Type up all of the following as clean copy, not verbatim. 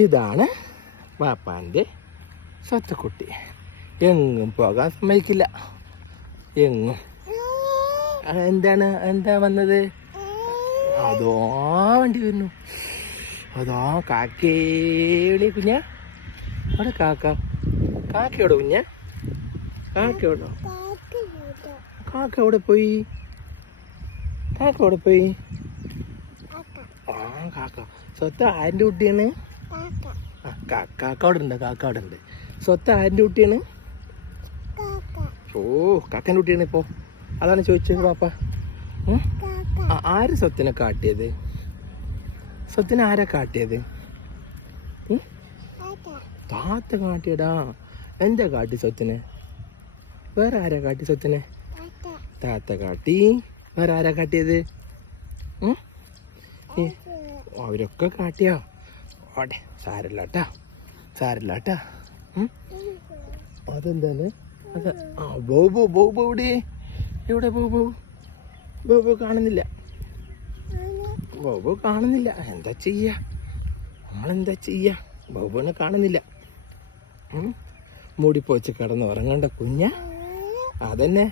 ഇതാണ് വാപ്പാൻ്റെ സ്വത്തുക്കുട്ടി. എങ്ങും പോകാൻ സമ്മതിക്കില്ല. എങ്ങും. എന്താ വന്നത്? അതോ വണ്ടി വരുന്നു. അതോ കാക്കേ വിളി കുഞ്ഞ. അവിടെ കാക്കയോടെ കുഞ്ഞ. കാക്ക എവിടെ പോയി? ആ കാക്ക സ്വത്ത് ആരിൻ്റെ കുട്ടിയാണ്? കാക്ക അവിടെ ഉണ്ട്. സ്വത്ത് ആരിൻ്റെ കുട്ടിയാണ്? ഓ കാക്കൻ്റെ കുട്ടിയാണ്. ഇപ്പോൾ അതാണ് ചോദിച്ചത് പാപ്പ. ആര് സ്വത്തിനെ കാട്ടിയത്? സ്വത്തിനെ ആരാ കാട്ടിയത്? താത്ത കാട്ടിയടാ. എന്താ കാട്ടി സ്വത്തിനെ? വേറെ ആരാ കാട്ടി സ്വത്തിനെ? താത്ത കാട്ടി. വേറെ ആരാ കാട്ടിയത്? അവരൊക്കെ കാട്ടിയാ? ഓടെ സാരല്ലാട്ടാ. അതെന്താണ്? അത് ബോബു എവിടെ ബോബു കാണുന്നില്ല. എന്താ ചെയ്യാ? നമ്മളെന്താ ചെയ്യാ? ബോബുവിനെ കാണുന്നില്ല. മൂടിപ്പോച്ച് കിടന്ന് ഉറങ്ങണ്ട കുഞ്ഞ. അതന്നെ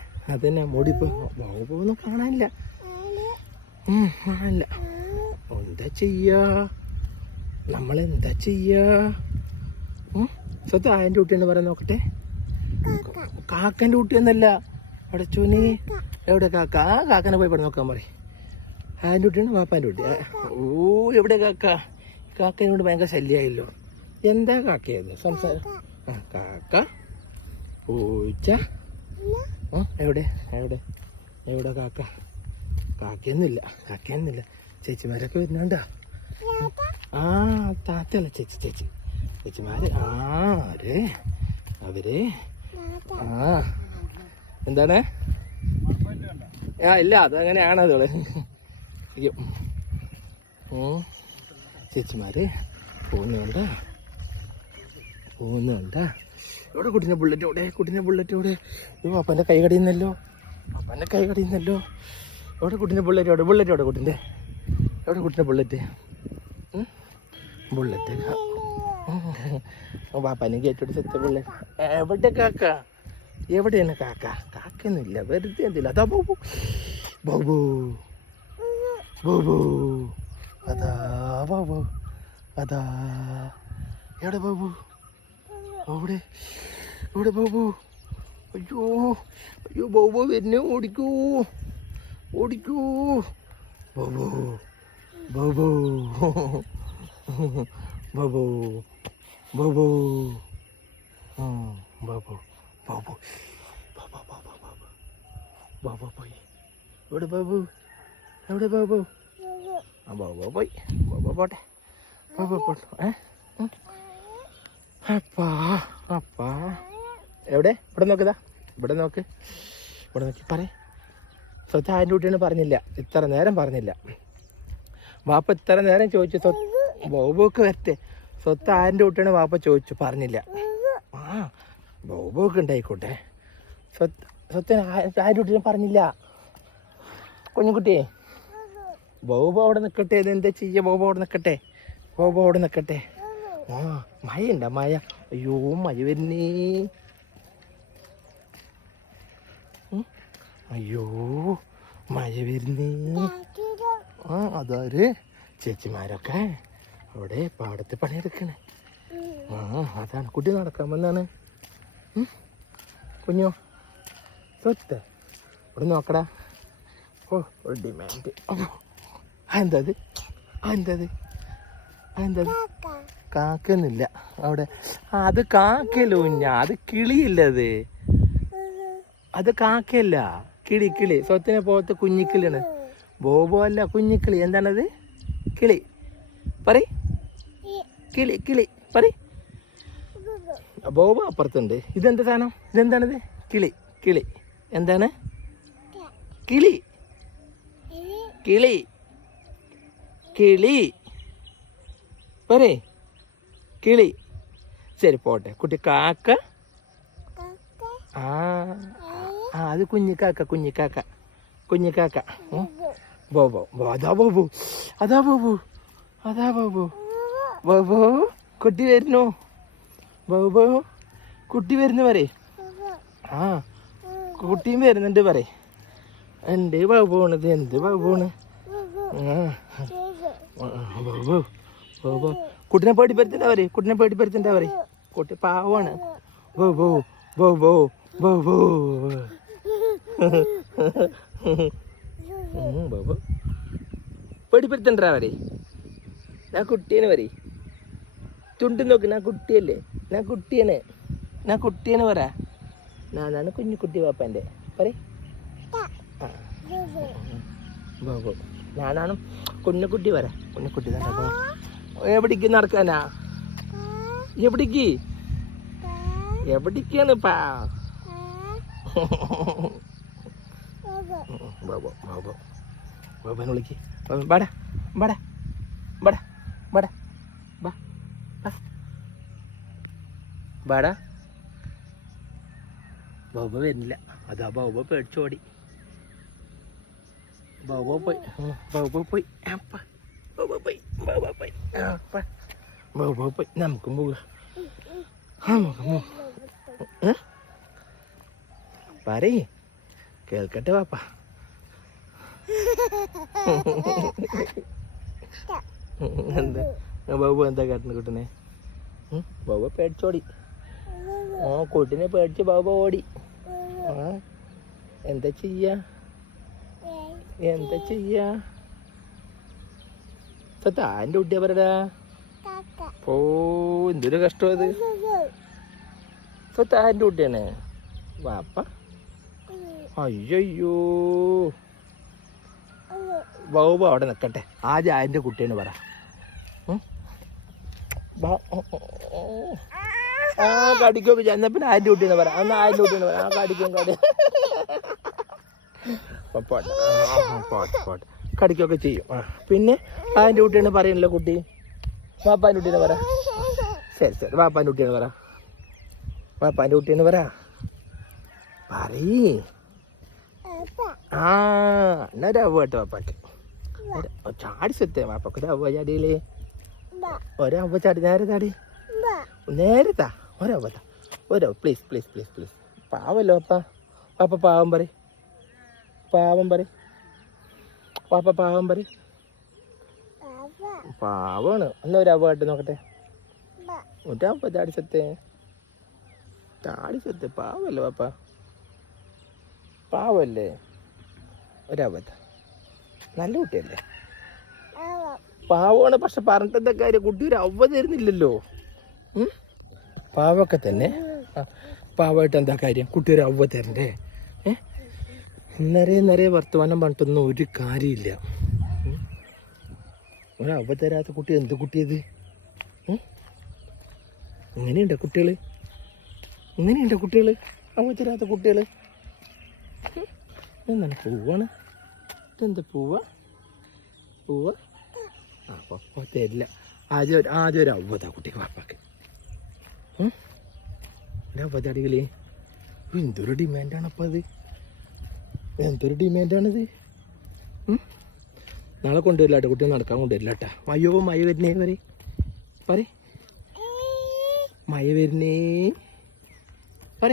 മൂടിപ്പോ. ബോബുവൊന്നും കാണാനില്ല. എന്താ ചെയ്യാ? നമ്മളെന്താ ചെയ്യാ? സ്വത്ത് ആയൻ്റെ കുട്ടിയെന്ന് പറയാൻ നോക്കട്ടെ. കാക്കൻ്റെ കുട്ടിയൊന്നല്ല. അവിടെ ചോനി എവിടെ കാക്ക? കാക്കനെ പോയി ഇവിടെ നോക്കാൻ പറയും. ആൻ്റെ കുട്ടിയാണ് പാപ്പാൻ്റെ കുട്ടി. ഓ എവിടെ കാക്കനോട് ഭയങ്കര ശല്യമായല്ലോ. എന്താ കാക്കയത് സംസാരം? കാക്ക പൂച്ച. എവിടെ കാക്കയൊന്നുമില്ല. ചേച്ചിമാരൊക്കെ വരുന്നുണ്ടാ? ആ താത്തല്ല ചേച്ചിമാര്. അവര് എന്താണ്? ഇല്ല അതങ്ങനെയാണ്. അതുകള് ചേച്ചിമാര് പോകുന്നുണ്ട. എവിടെ കുട്ടീൻ്റെ ബുള്ളറ്റ്? എവിടെ? അപ്പൻ്റെ കൈ കടിയുന്നല്ലോ. എവിടെ കുട്ടീൻ്റെ ബുള്ളറ്റ്? എവിടെ കുട്ടീൻ്റെ ബുള്ളറ്റ്? പാപ്പാനെ കയറ്റോട് സെത്ത ബുള്ളറ്റ്. എവിടെ കാക്ക? എവിടെയാണ് കാക്ക? കാക്കൊന്നുമില്ല, വെറുതെ എന്തില്ല. അതാ ബോബു. അതാ എവിടെ ബോബു? എവിടെ ബോബു? അയ്യോ ബോബു വരുന്നു. ഓടിക്കൂ ബോബു. പോയി. എവിടെ ബോബു? ബോബു പോയി. പോട്ടെ. അപ്പാ എവിടെ? ഇവിടെ നോക്ക് പറ. സ്വത്ത് ആൻ്റെ കുട്ടിയാണ് പറഞ്ഞില്ല. ഇത്ര നേരം പറഞ്ഞില്ല. വാപ്പ ഇത്ര നേരം ചോദിച്ചു. ബോബുക്ക് വരട്ടെ. സ്വത്ത് ആൻ്റെ കുട്ടിയാണ് വാപ്പ ചോദിച്ചു, പറഞ്ഞില്ല. ബോബുക്ക് ഉണ്ടായിക്കോട്ടെ. സ്വത്തിന് ആൻ്റെ കുട്ടിനെ പറഞ്ഞില്ല. കുഞ്ഞുകുട്ടിയെ ബോബു അവിടെ നിൽക്കട്ടെ. ഇതെന്താ ചെയ്യാ? ബോബു അവിടെ നിൽക്കട്ടെ. മഴയുണ്ട? മഴ. അയ്യോ മഴ വരുന്നേ. അതാര്? ചേച്ചിമാരൊക്കെ അവിടെ പാടത്ത് പണിയെടുക്കണേ. അതാണ് കുട്ടി നടക്കാൻ വന്നാണ്. കുഞ്ഞോ സ്വത്ത് ഇവിടെ നോക്കടാ. ഒരു ഡിമാൻഡ്. എന്തത്? കാക്കൊന്നുമില്ല അവിടെ. അത് കാക്കല്ലോ കുഞ്ഞ. അത് കിളിയില്ലത്. അത് കാക്കയല്ല, കിളി. സ്വത്തിനെ പോലത്തെ കുഞ്ഞിക്കിളിയാണ്. ബോബോ അല്ല, കുഞ്ഞിക്കിളി. എന്താണത്? കിളി. കിളി പറ. ബോബോ അപ്പുറത്തുണ്ട്. ഇതെന്താ സാധനം? ഇതെന്താണിത്? കിളി. എന്താണ്? കിളി പറേ. കിളി. ശരി പോട്ടെ. കുട്ടി കാക്ക. അത് കുഞ്ഞിക്കാക്ക. ബോബോ. അതാ ബോബു. ബോബോ കുട്ടി വരുന്നു. ബൗബോ കുട്ടി വരുന്നു പറയേ. ആ കുട്ടിയും വരുന്നുണ്ട് പറയേ. എന്ത് ബൗബോണത്, എന്ത് ബൗബോണ്. ബൗബോ ബൗബോ കുട്ടിനെ പേടിപ്പെടുത്തണ്ട പറയേ, കുട്ടിനെ പേടിപ്പെടുത്തണ്ട പറയേ. കുട്ടി പാവാണ്. ബൗബോ ബൗബോ ബൗബോ ബൗബോ പേടിപ്പെടുത്തണ്ടാ പറയേ. ഞാൻ കുട്ടിയാണ് പറയേ. ചുണ്ട് നോക്ക്, ഞാൻ കുട്ടിയല്ലേ, ഞാൻ കുട്ടിയാണ്, ഞാൻ കുട്ടിയാണ് പറ. ഞാനാണ് കുഞ്ഞു കുട്ടി പാപ്പൻ്റെ പറ. ബൗബോ ഞാനാണ് കുഞ്ഞുകുട്ടി പറ. കുഞ്ഞുകുട്ടി തന്നെ. എവിടേക്ക് നടക്കാനാ? എവിടേക്ക് എവിടേക്കാണ് പാ? ബൗബോ ബൗബോ ബൗബനെ വിളിക്ക്. ബാടാ ബാടാ ബാടാ ബാടാ ബാ ബാടാ. ബൗബ വരുന്നില്ല. അതാ ബൗബ പേടിച്ചോടി. ബൗബ പോയി, ബൗബ പോയി, ബൗബ പോയി, ബൗബ പോയി, ബൗബ പോയി. നമുക്കും പോവുക, നമുക്കും പോവാം. പറയേ, കേൾക്കട്ടെ പാപ്പ. എന്താ ബൗബ എന്താ കാട്ടുന്ന കുട്ടനെ? ബൗബ പേടിച്ചോടി. ആ കുട്ടിനെ പേടിച്ച് ബൗബ ഓടി. ആ എന്താ ചെയ്യാ, എന്താ ചെയ്യാ? താൻ്റെ കുട്ടിയാ പറടാ. ഓ എന്തൊരു കഷ്ടം അത്. താൻ്റെ കുട്ടിയാണ് വാപ്പ. അയ്യോ ബൗബ അവിടെ നിൽക്കട്ടെ. ആദ്യം അതിൻ്റെ കുട്ടിയാണ് പറ. ആ കടിക്കൊക്കെ ചെന്ന പിന്നെ അതിൻ്റെ കുട്ടീനെ പറ. എന്നാ അതിൻ്റെ കുട്ടീനെ പറ. ആ കടിക്കും പോട്ടെ കടിക്കൊക്കെ ചെയ്യും. പിന്നെ അതിൻ്റെ കുട്ടീനെ പറയണല്ലോ കുട്ടി. വാപ്പാൻ്റെ കുട്ടീനെ പറ. ശരി ശരി വാപ്പാൻ്റെ കുട്ടീനെ പറ. വാപ്പാൻ്റെ കുട്ടീനെ പറ. പറയ്. ആ എന്നാ രവ കേട്ടോ വാപ്പാക്ക്. ചാടി സെത്തേ വാപ്പക്ക് രവ ചാടിയില്ലേ. ഒരവ ചാടി, നേരെ ചാടി, നേരെ താ. ഒരവ താ, ഒരവ പ്ലീസ് പ്ലീസ് പ്ലീസ് പ്ലീസ്. പാവല്ലോ വാപ്പ. വാപ്പ പാവം പറ, പാവം പറ. വാപ്പ പാവം പറ. പാവാണ്. എന്നാ ഒരവ കേട്ട് നോക്കട്ടെ. ഒരവ ചാടി സെത്തേ, ചാടി സെത്തേ. പാവല്ലേ വാപ്പ, പാവല്ലേ. ഒരവ നല്ല കുട്ടിയല്ലേ, പാവമാണ്. പക്ഷെ പറഞ്ഞിട്ടെന്താ കാര്യം, കുട്ടി ഒരു അവ തരുന്നില്ലല്ലോ. പാവൊക്കെ തന്നെ. പാവമായിട്ട് എന്താ കാര്യം, കുട്ടി ഒരു അവ തരണ്ടേ? നിറയെ വർത്തമാനം പറഞ്ഞിട്ടൊന്നും ഒരു കാര്യമില്ല. ഒരു അവ തരാത്ത കുട്ടി എന്ത് കുട്ടിയത്? ഇങ്ങനെയുണ്ടോ കുട്ടികൾ? ഇങ്ങനെയുണ്ടോ കുട്ടികൾ? അവ തരാത്ത കുട്ടികൾ. എന്താണ് പൂവാണ്? ഇതെന്താ പൂവ? പൂവ ആ പപ്പ തരില്ല. ആദ്യം ഒരു അവതാ കുട്ടിക്ക് പാപ്പാക്ക്. അവതാടികളേ എന്തൊരു ഡിമാൻഡാണപ്പോൾ അത്, എന്തൊരു ഡിമാൻഡാണിത്. നാളെ കൊണ്ടുവരില്ല കേട്ടോ, കുട്ടി നടക്കാൻ കൊണ്ടുവരില്ല കേട്ടാ. അയ്യോ മഴ വരുന്നേ പറ, മഴ വരുന്നേ പറ,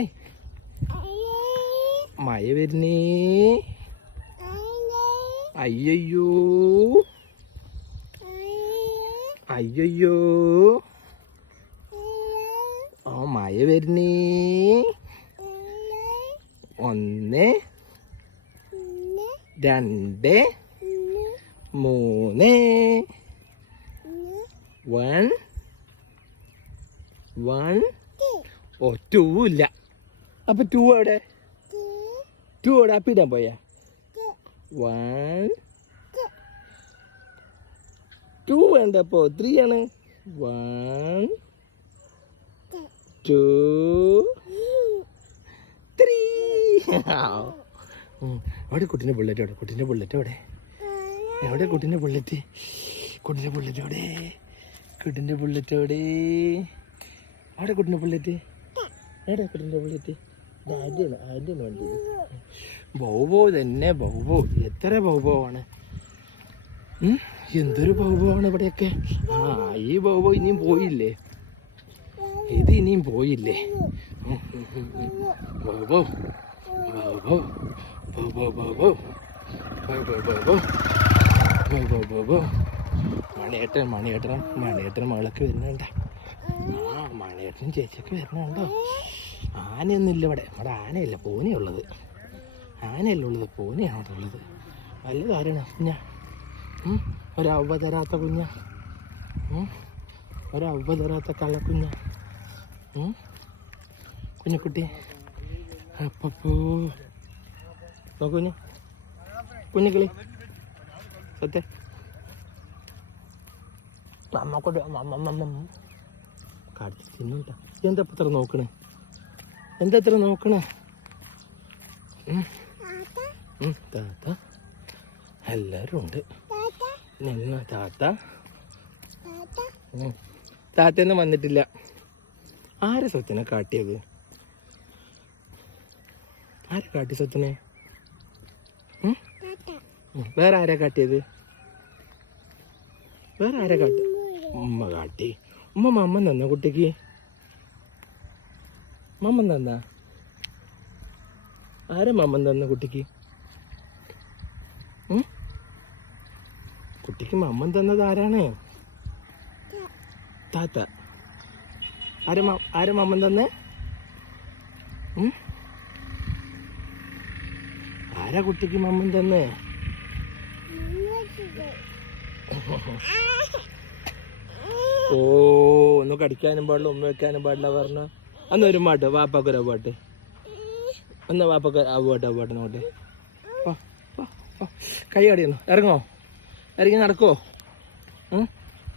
മഴ വരുന്നേ. അയ്യോ അയ്യോ ആ മഴ വരുന്നേ. 1 2 3 1 ഓ 2 ഇല്ല. അപ്പൊ 2 എവിടെ? 2 എവിടെ? അപ്പിടാൻ പോയാ? 1 2 വേണ്ടപ്പോ 3 ആണ്. 1 2 3. അവിടെ കുട്ടീൻ്റെ ബുള്ളറ്റ് എവിടെ? കുട്ടീൻ്റെ ബുള്ളറ്റ് എവിടെ? എവിടെ കുട്ടീൻ്റെ ബുള്ളറ്റ്? കുട്ടീൻ്റെ ബുള്ളറ്റ് എവിടെ? കുട്ടീൻ്റെ ബുള്ളറ്റ് എവിടെ? അവിടെ കുട്ടീൻ്റെ ബുള്ളറ്റ് എവിടെ? കുട്ടീൻ്റെ ബുള്ളറ്റ് ആദ്യമാണ്, ആദ്യമാണ് വണ്ടി. ബൗബോ തന്നെ, ബൗബോ. എത്ര ബൗബോ ആണ്, എന്തൊരു ബൗബോ ആണ് ഇവിടെയൊക്കെ. ആ ഈ ബൗബോ ഇനിയും പോയില്ലേ? ഇത് ഇനിയും പോയില്ലേ? ബോ ബോ ബോ ബോ ബോ ബോ ബോ ബോ ബോ ബോ. മണിയേട്ടൻ മകളൊക്കെ വരുന്നുണ്ട. ആ മണിയേട്ടനും ചേച്ചിയൊക്കെ വരുന്നുണ്ടോ? ആനയൊന്നും ഇല്ല ഇവിടെ. ആനയില്ല, പൂനയുള്ളത്. ആനയല്ല ഉള്ളത്, പൂനയാണ് അവിടെ ഉള്ളത്. വലുതാരാണ് കുഞ്ഞ? ഒരവ്വ തരാത്ത കുഞ്ഞ, ഒരവ്വ തരാത്ത കള്ളക്കുഞ്ഞ. കുഞ്ഞുകുട്ടി അപ്പപ്പോ നോക്കുഞ്ഞ്, കുഞ്ഞിക്കിളി സത്യ നമ്മക്കൊണ്ട് കാടിച്ച് തിന്നുണ്ട. എന്താ ഇത്ര നോക്കണേ? എന്താ ഇത്ര നോക്കണേ? താത്ത എല്ലാരും ഉണ്ട്. നിന്ന താത്തൊന്നും വന്നിട്ടില്ല. ആരെ സ്വത്തിനെ കാട്ടിയത്? ആരെ കാട്ടി സ്വത്തിനെ? വേറെ ആരാ കാട്ടിയത്? വേറെ ആരാ കാട്ടി? ഉമ്മ കാട്ടി. മമ്മൻ തന്ന കുട്ടിക്ക്? മമ്മൻ തന്ന? ആരാ മമ്മൻ തന്ന കുട്ടിക്ക്? കുട്ടിക്ക് മമ്മൻ തന്നത് ആരാണ്? താത്ത. ആരാ മമ്മൻ തന്നെ? ആരാ കുട്ടിക്ക് മമ്മൻ തന്നെ? ഓ, ഒന്ന് കടിക്കാനും പാടില്ല, ഉമ്മ വെക്കാനും പാടില്ല പറഞ്ഞ. അന്നൊരു പാട്ട്, വാപ്പാക്കൊരു പാട്ട്. എന്നാ വാപ്പക്ക് ആവുപാട്ട് നോട്ടെ. കൈ കടിയണോ? ഇറങ്ങോ? ഇറങ്ങി നടക്കോ?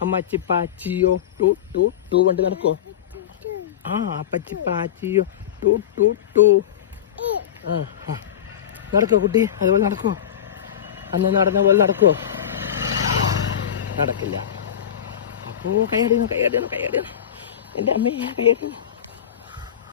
അമ്മച്ചി പാച്ചിയോ ടു ടു ടു വണ്ടി നടക്കോ? ആ അപ്പച്ചി പാച്ചിയോ ടു ടു ടു. നടക്കോ കുട്ടി? അതുപോലെ നടക്കോ? അന്ന് നടന്ന പോലെ നടക്കോ? നടക്കില്ല. അപ്പോ കൈയടിയണം. എൻ്റെ അമ്മയെ കൈയടിയണം.